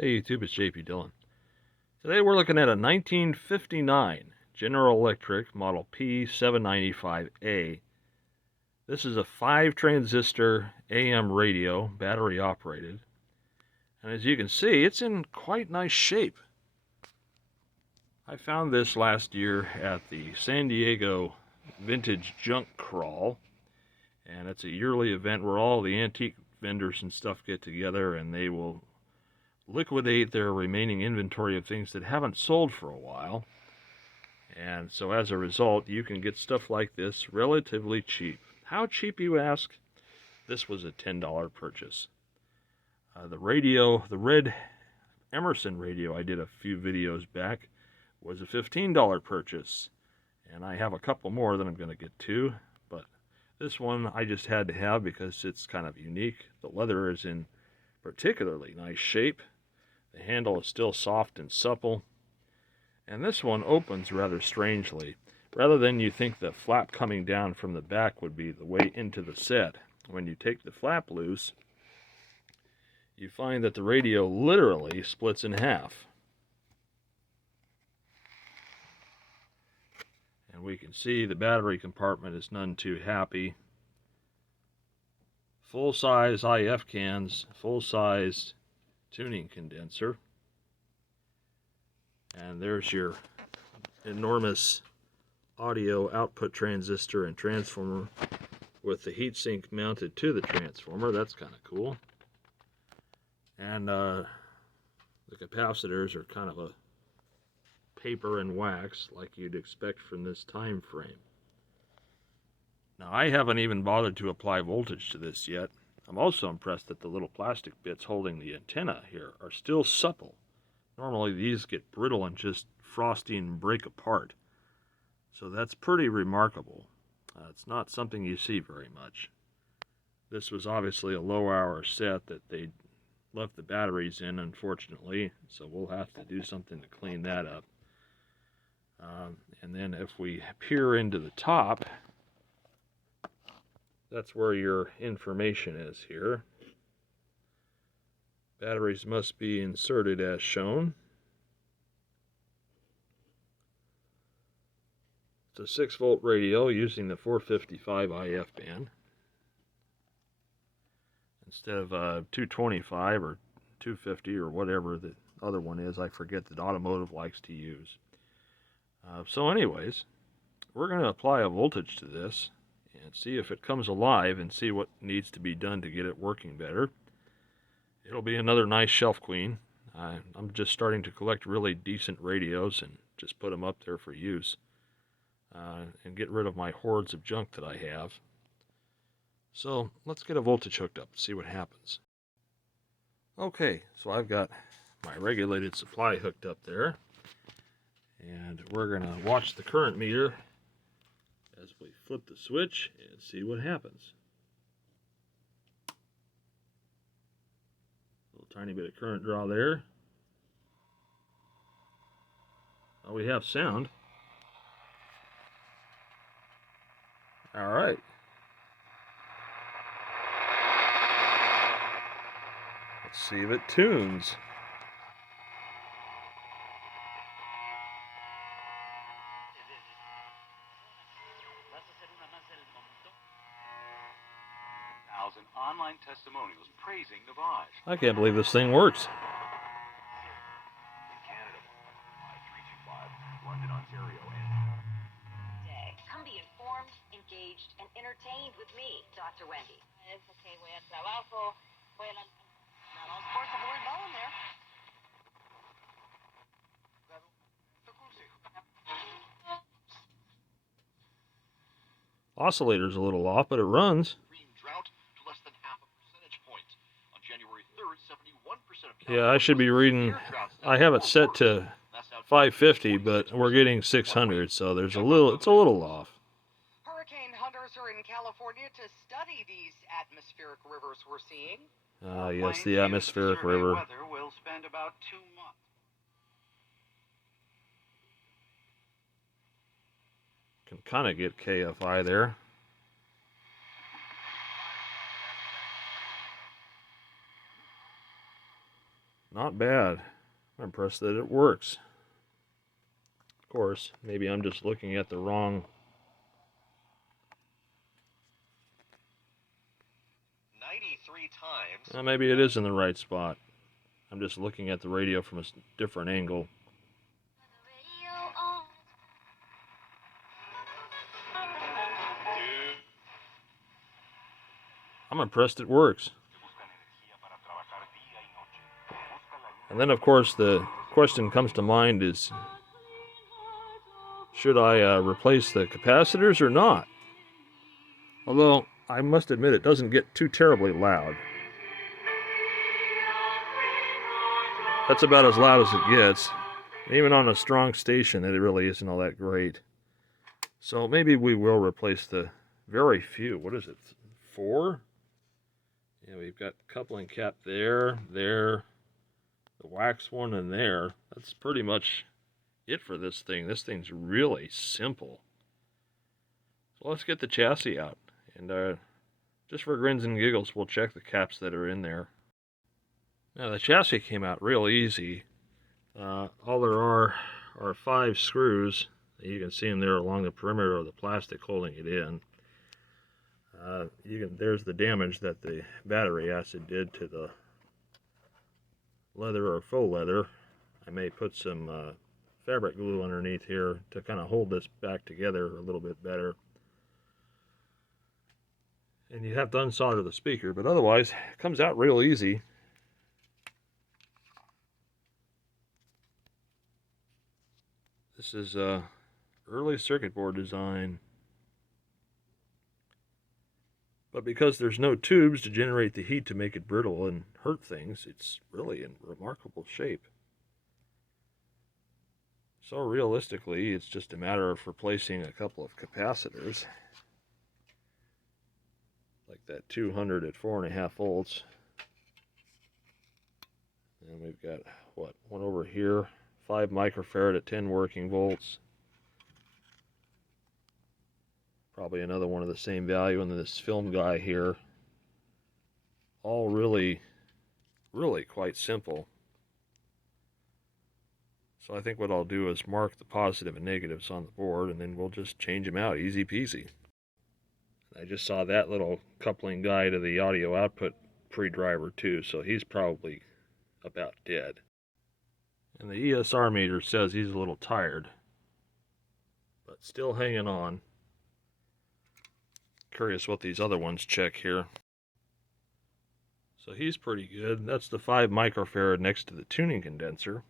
Hey YouTube, it's JP Dillon. Today we're looking at a 1959 General Electric model P-795a. This is a 5-transistor AM radio, battery operated. And as you can see, it's in quite nice shape. I found this last year at the San Diego Vintage Junk Crawl. And it's a yearly event where all the antique vendors and stuff get together and they will liquidate their remaining inventory of things that haven't sold for a while. And so as a result, you can get stuff like this relatively cheap. How cheap, you ask? This was a $10 purchase. The red Emerson radio I did a few videos back was a $15 purchase. And I have a couple more that I'm going to get to, but this one I just had to have because it's kind of unique. The leather is in particularly nice shape. The handle is still soft and supple. And this one opens rather strangely. Rather than you think the flap coming down from the back would be the way into the set, when you take the flap loose, you find that the radio literally splits in half. And we can see the battery compartment is none too happy. Full-size IF cans, full-size tuning condenser, and there's your enormous audio output transistor and transformer with the heatsink mounted to the transformer. That's kind of cool. And the capacitors are kind of a paper and wax like you'd expect from this time frame. Now, I haven't even bothered to apply voltage to this yet. I'm also impressed that the little plastic bits holding the antenna here are still supple. Normally these get brittle and just frosty and break apart. So that's pretty remarkable. It's not something you see very much. This was obviously a low-hour set that they left the batteries in, unfortunately, so we'll have to do something to clean that up. And then if we peer into the top, that's where your information is here. Batteries must be inserted as shown. It's a 6-volt radio using the 455 IF band instead of 225 or 250 or whatever the other one is. I forget that automotive likes to use. So anyways, we're going to apply a voltage to this and see if it comes alive and see what needs to be done to get it working better. It'll be another nice shelf queen. I'm just starting to collect really decent radios and just put them up there for use and get rid of my hordes of junk that I have. So let's get a voltage hooked up and see what happens. Okay, so I've got my regulated supply hooked up there, and we're going to watch the current meter as we flip the switch and see what happens. A little tiny bit of current draw there. Well, we have sound. All right. Let's see if it tunes. Online testimonials praising the Vaj. I can't believe this thing works. In Canada, 5325, London, Ontario, Day. Come be informed, engaged, and entertained with me, Dr. Wendy. Es okay, voy al trabajo, voy a la... Not all sports have the word ball in there. Oscillator's a little off, but it runs. Yeah, I should be reading. I have it set to 550, but we're getting 600, so there's a little. It's a little off. Hurricane hunters are in California to study these atmospheric rivers we're seeing. Yes, the atmospheric river. Weather will spend about 2 months. Can kind of get KFI there. not bad. I'm impressed that it works. Of course, maybe I'm just looking at the wrong... 93 times. maybe it is in the right spot. I'm just looking at the radio from a different angle. I'm impressed it works. And then, of course, the question comes to mind is, should I replace the capacitors or not? Although, I must admit it doesn't get too terribly loud. That's about as loud as it gets. Even on a strong station, it really isn't all that great. So maybe we will replace the very few. What is it? 4? Yeah, we've got coupling cap there, the wax one, and there. That's pretty much it for this thing. This thing's really simple. So let's get the chassis out. And just for grins and giggles, we'll check the caps that are in there. Now, the chassis came out real easy. All there are 5 screws. You can see them there along the perimeter of the plastic holding it in. There's the damage that the battery acid did to the leather or faux leather. I may put some fabric glue underneath here to kind of hold this back together a little bit better. And you have to unsolder the speaker, but otherwise it comes out real easy. This is early circuit board design. But because there's no tubes to generate the heat to make it brittle and hurt things, it's really in remarkable shape. So realistically, it's just a matter of replacing a couple of capacitors. Like that 200 at 4.5 volts. And we've got, what, one over here, 5 microfarad at 10 working volts. Probably another one of the same value, and then this film guy here. All really quite simple. So I think what I'll do is mark the positive and negatives on the board, and then we'll just change them out, easy peasy. I just saw that little coupling guy to the audio output pre-driver too, so he's probably about dead. And the ESR meter says he's a little tired, but still hanging on. Curious what these other ones check here. So he's pretty good. That's the 5 microfarad next to the tuning condenser.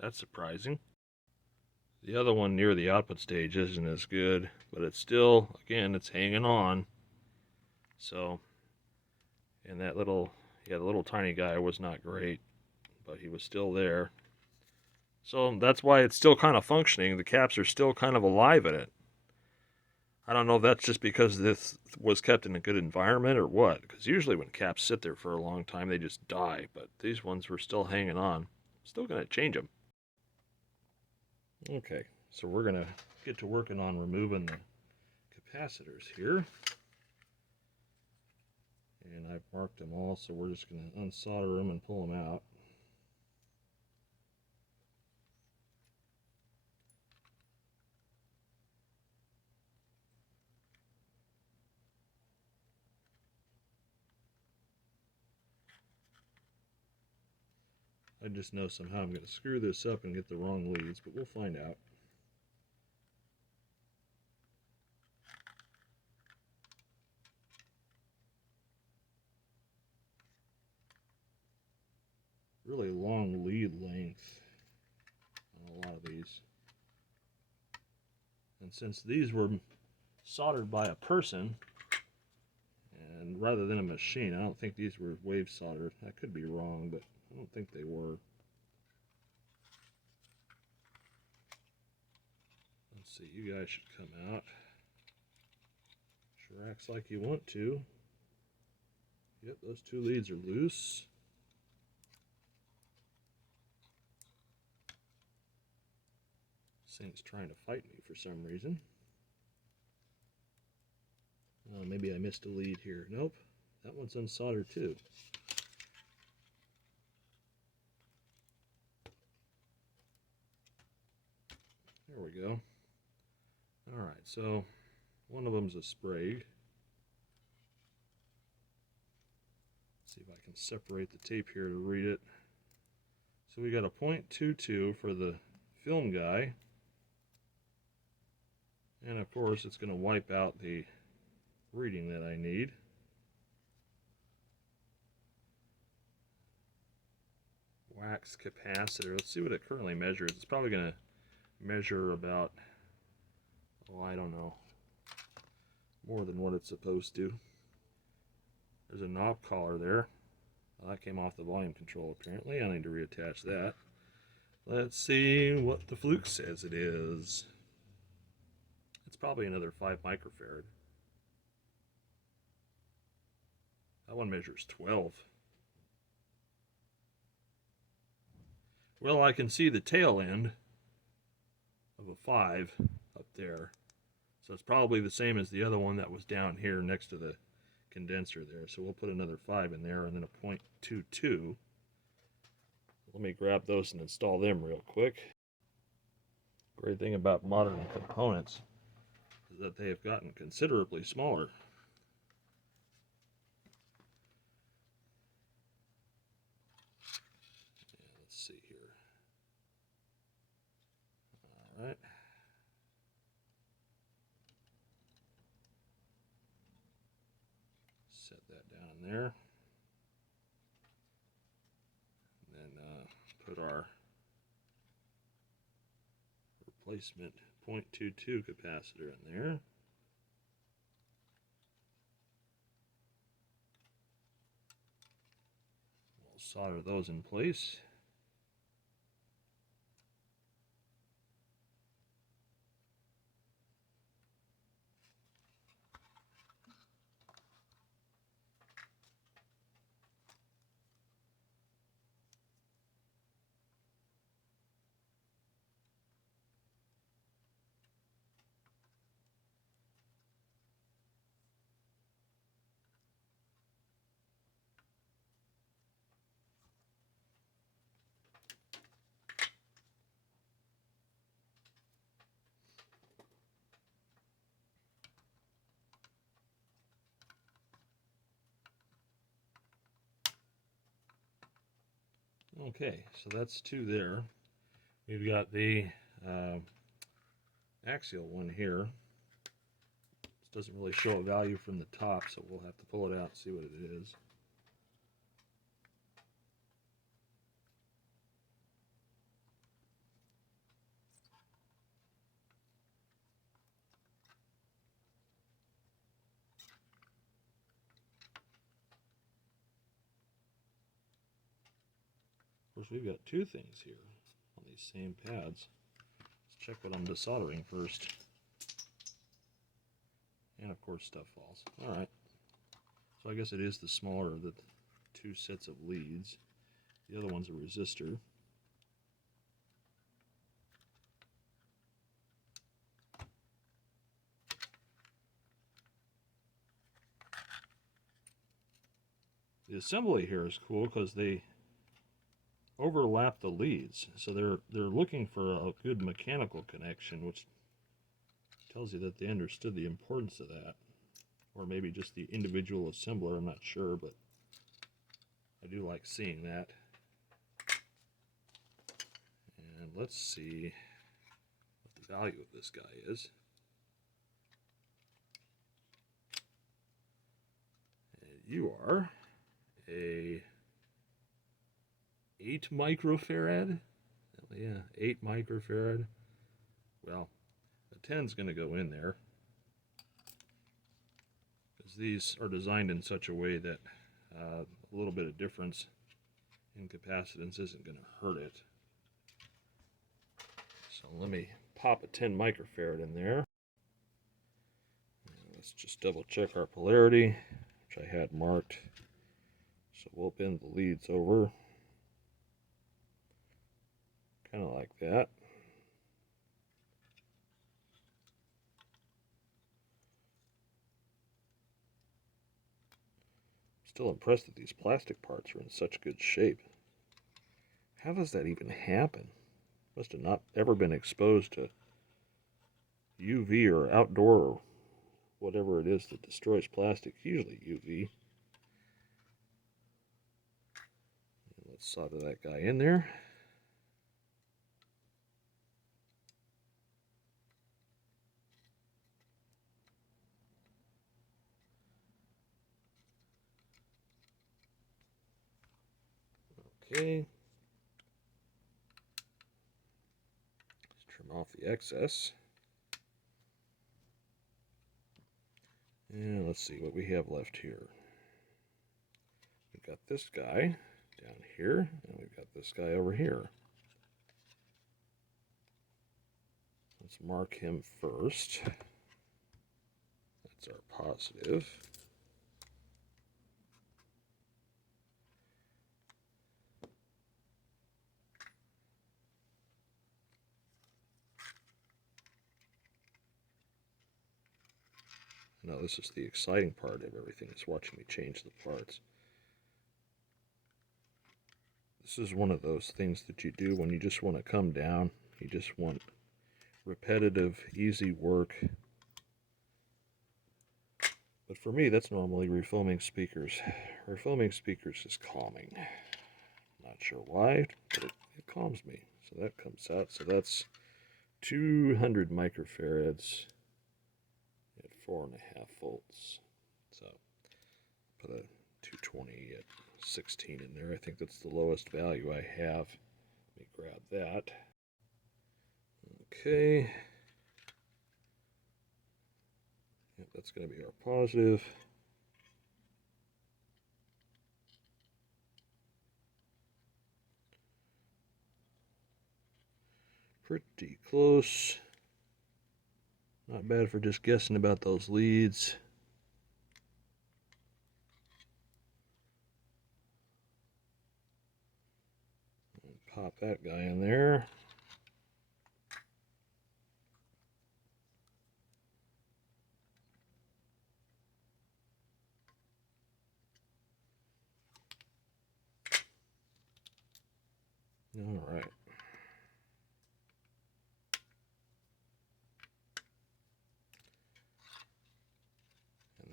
That's surprising. The other one near the output stage isn't as good, but it's still, again, it's hanging on. So, and that little, the little tiny guy was not great, but he was still there. So that's why it's still kind of functioning. The caps are still kind of alive in it. I don't know if that's just because this was kept in a good environment or what, because usually when caps sit there for a long time, they just die, but these ones were still hanging on. Still going to change them. Okay, so we're going to get to working on removing the capacitors here. And I've marked them all, so we're just going to unsolder them and pull them out. I just know somehow I'm going to screw this up and get the wrong leads, but we'll find out. Really long lead length on a lot of these. And since these were soldered by a person, and rather than a machine, I don't think these were wave soldered. I could be wrong, but I don't think they were. Let's see, you guys should come out. Sure acts like you want to. Yep, those 2 leads are loose. This thing's trying to fight me for some reason. Maybe I missed a lead here. Nope, that one's unsoldered too. There we go. Alright, so one of them's a Sprague. Let's see if I can separate the tape here to read it. So we got a .22 for the film guy. And of course it's going to wipe out the reading that I need. Wax capacitor. Let's see what it currently measures. It's probably going to measure about, oh, I don't know, more than what it's supposed to. There's a knob collar there. Well, that came off the volume control apparently. I need to reattach that. Let's see what the fluke says it is. It's probably another 5 microfarad. That one measures 12. Well, I can see the tail end of a 5 up there. So it's probably the same as the other one that was down here next to the condenser there. So we'll put another 5 in there and then a .22. Let me grab those and install them real quick. Great thing about modern components is that they have gotten considerably smaller. Yeah, let's see here. All right. Set that down in there. And then put our replacement .22 capacitor in there. We'll solder those in place. Okay, so that's 2 there. We've got the axial one here. This doesn't really show a value from the top, so we'll have to pull it out and see what it is. Of course, we've got 2 things here on these same pads. Let's check what I'm desoldering first. And of course stuff falls. Alright. So I guess it is the smaller of the 2 sets of leads. The other one's a resistor. The assembly here is cool because they overlap the leads. So they're looking for a good mechanical connection, which tells you that they understood the importance of that. Or maybe just the individual assembler, I'm not sure, but I do like seeing that. And let's see what the value of this guy is. And you are a 8 microfarad. Yeah, 8 microfarad. Well, a 10's going to go in there, because these are designed in such a way that a little bit of difference in capacitance isn't going to hurt it. So let me pop a 10 microfarad in there. Let's just double check our polarity, which I had marked. So we'll bend the leads over, kind of like that. Still impressed that these plastic parts are in such good shape. How does that even happen? Must have not ever been exposed to UV or outdoor or whatever it is that destroys plastic, usually UV. Let's solder that guy in there. Okay. Let's trim off the excess. And let's see what we have left here. We've got this guy down here, and we've got this guy over here. Let's mark him first. That's our positive. Now this is the exciting part of everything, is watching me change the parts. This is one of those things that you do when you just want to come down. You just want repetitive, easy work. But for me, that's normally refilming speakers. Refilming speakers is calming. Not sure why, but it calms me. So that comes out. So that's 200 microfarads at 4.5 volts. So put a 220 at 16 in there. I think that's the lowest value I have. Let me grab that. Okay. Yep, that's going to be our positive. Pretty close. Not bad for just guessing about those leads. Pop that guy in there. All right.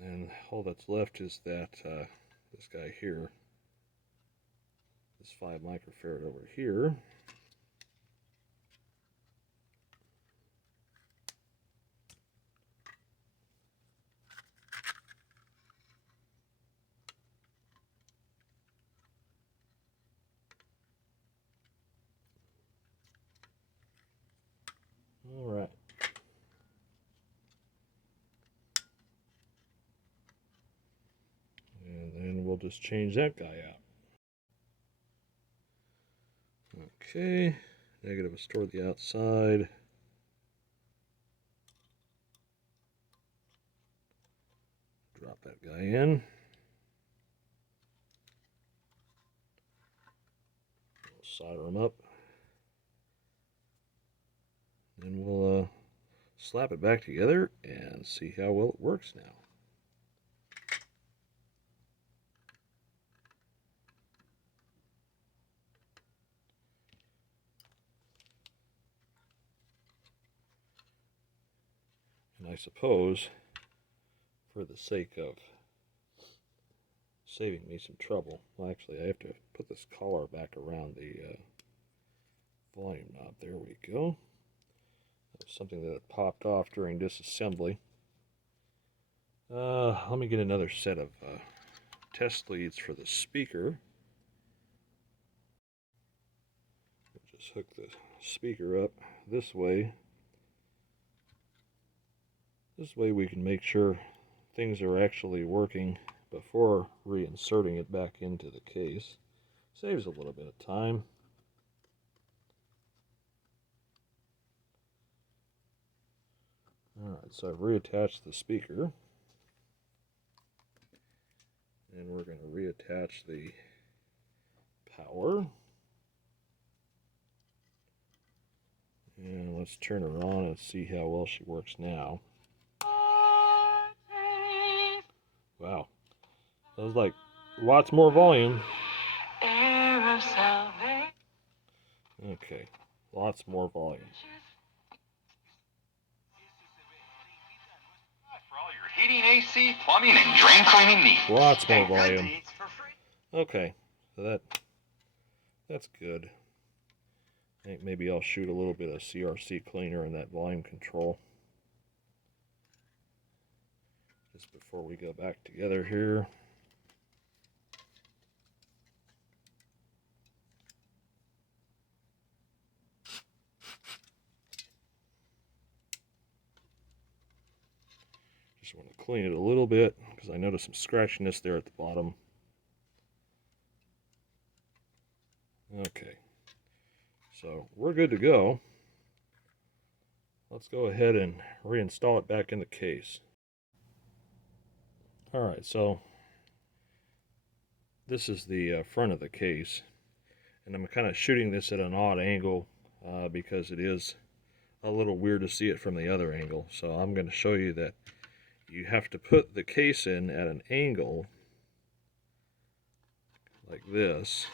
And then all that's left is that this guy here, this 5 microfarad over here. All right. And then we'll just change that guy out. Okay, negative is toward the outside. Drop that guy in. We'll solder him up. Then we'll slap it back together and see how well it works now. And I suppose, for the sake of saving me some trouble, well, actually I have to put this collar back around the volume knob. There we go. That was something that had popped off during disassembly. Let me get another set of test leads for the speaker. We'll just hook the speaker up this way. This way we can make sure things are actually working before reinserting it back into the case. Saves a little bit of time. Alright, so I've reattached the speaker. And we're going to reattach the power. And let's turn her on and see how well she works now. Wow. That was like lots more volume. Okay, lots more volume. heating, AC, plumbing, and drain cleaning needs. Lots more And good volume. deeds for free. Okay, so that's good. I think maybe I'll shoot a little bit of CRC cleaner in that volume control just before we go back together here. Just want to clean it a little bit because I noticed some scratchiness there at the bottom. Okay, so we're good to go. Let's go ahead and reinstall it back in the case. Alright, so this is the front of the case, and I'm kind of shooting this at an odd angle because it is a little weird to see it from the other angle. So I'm going to show you that you have to put the case in at an angle like this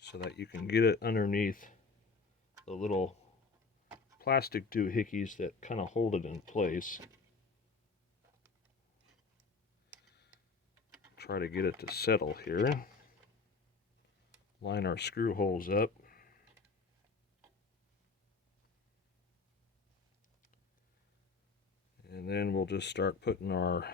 so that you can get it underneath the little plastic doohickeys that kind of hold it in place. Try to get it to settle here. Line our screw holes up. And then we'll just start putting our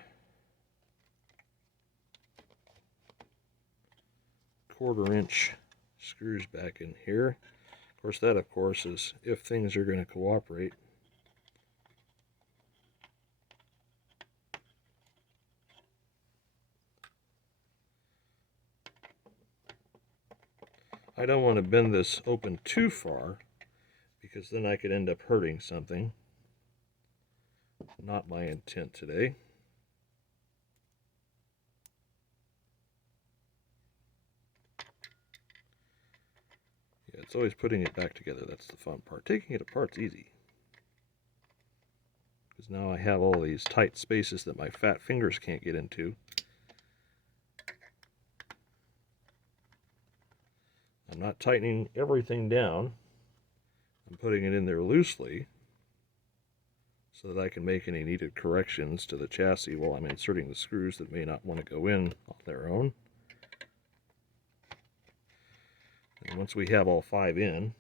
1/4 inch screws back in here. Of course, that of course is if things are going to cooperate. I don't want to bend this open too far because then I could end up hurting something. Not my intent today. Yeah, it's always putting it back together that's the fun part. Taking it apart's easy. Because now I have all these tight spaces that my fat fingers can't get into. I'm not tightening everything down. I'm putting it in there loosely so that I can make any needed corrections to the chassis while I'm inserting the screws that may not want to go in on their own. And once we have all 5 in,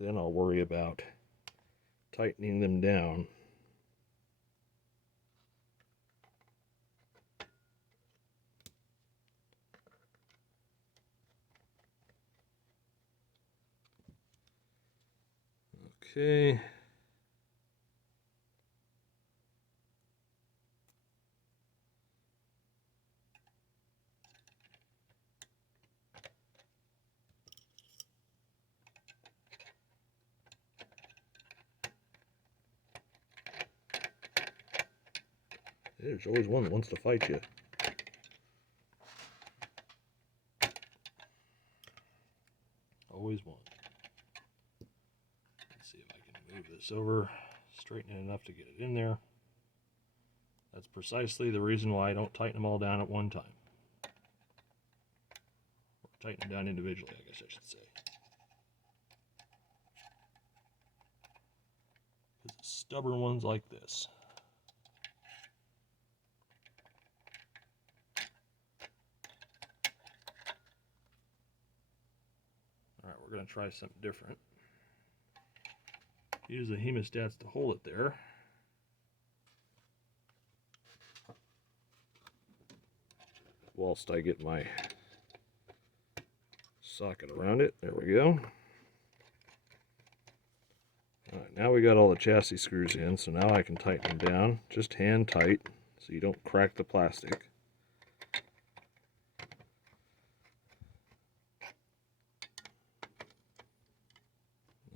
then I'll worry about tightening them down. Okay. There's always one that wants to fight you. Always one. Let's see if I can move this over, straighten it enough to get it in there. That's precisely the reason why I don't tighten them all down at one time. Or tighten them down individually, I guess I should say. Because stubborn ones like this. Alright, we're going to try something different. Use the hemostats to hold it there. Whilst I get my socket around it. There we go. Alright, now we got all the chassis screws in, so now I can tighten them down. Just hand tight so you don't crack the plastic.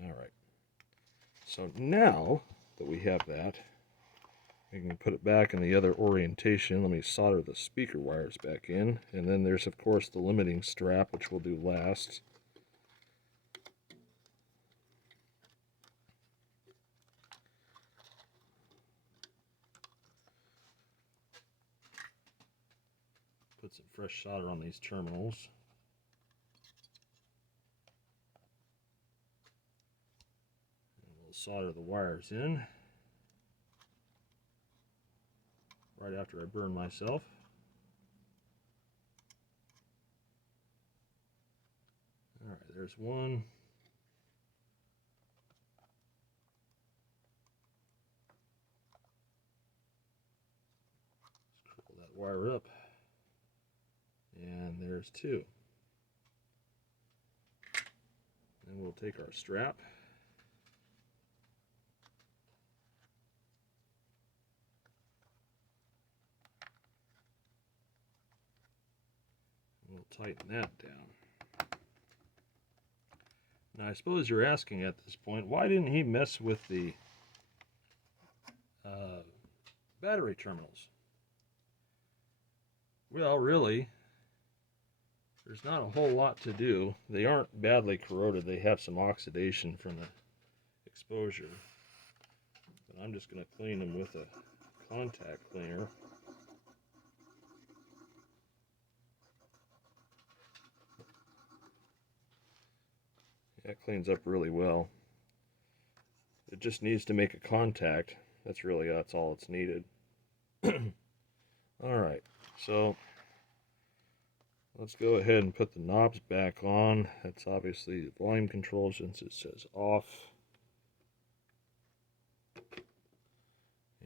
Alright. So now that we have that, we can put it back in the other orientation. Let me solder the speaker wires back in. And then there's, of course, the limiting strap, which we'll do last. Put some fresh solder on these terminals. solder the wires in right after I burn myself. Alright, there's one. Let's curl that wire up. And there's two. Then we'll take our strap. We'll tighten that down. Now I suppose you're asking at this point, why didn't he mess with the battery terminals? Well, really, there's not a whole lot to do. They aren't badly corroded. They have some oxidation from the exposure. But I'm just going to clean them with a contact cleaner. That cleans up really well. It just needs to make a contact. That's all it's needed. Alright, so let's go ahead and put the knobs back on. That's obviously the volume control since it says off.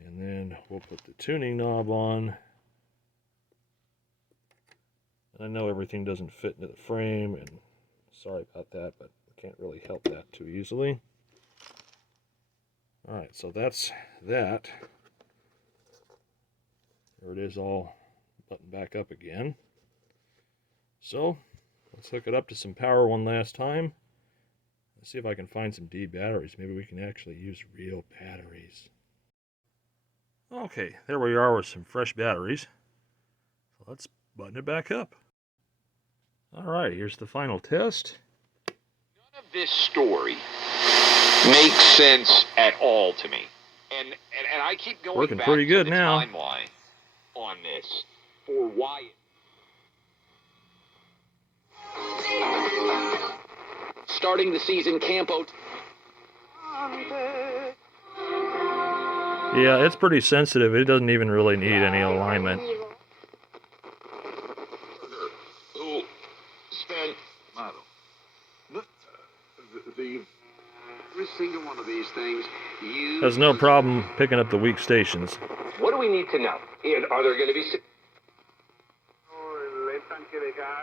And then we'll put the tuning knob on. I know everything doesn't fit into the frame, and sorry about that, but I can't really help that too easily. Alright, so that's that. There it is, all buttoned back up again. So, let's hook it up to some power one last time. Let's see if I can find some D batteries. Maybe we can actually use real batteries. Okay, there we are with some fresh batteries. So let's button it back up. Alright, here's the final test. None of this story makes sense at all to me. And I keep going Working back pretty good to the now. timeline on this for why. Starting the season, Campo. Yeah, it's pretty sensitive. It doesn't even really need any alignment. Who spent Every single one of these things, Has no problem picking up the weak stations. What do we need to know? And are there going to be...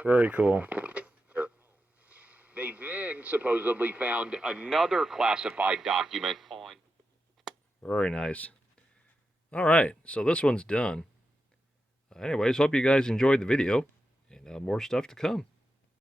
Very cool. They then supposedly found another classified document on... Very nice. Alright, so this one's done. Anyways, hope you guys enjoyed the video, and more stuff to come.